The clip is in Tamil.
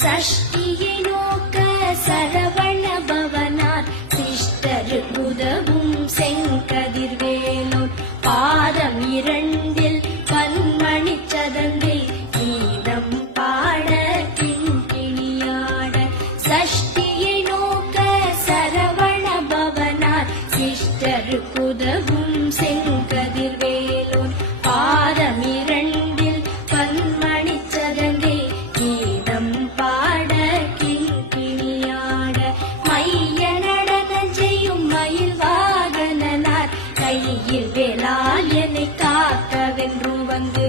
சஷ்டியை நோக்க சரவண பவனார் சிஷ்டருக்கு உதவும் செங்கதிர்வேலோன் பாதம் இரண்டில் பன்மணி சதங்கை கீதம் பாட கிண்கிணியாட சஷ்டியை நோக்க சரவண பவனார் சிஷ்டருக்கு உதவும் செங்கதிர்வேலோன் பாதம் இரண்டில் பன்மணி சதங்கை கீதம் பாட கிண்கிணியாட மைய நடனம் செய்யும் மயில் வாகனனார் கையில் வேளால் என்னை காக்கவென்று வந்து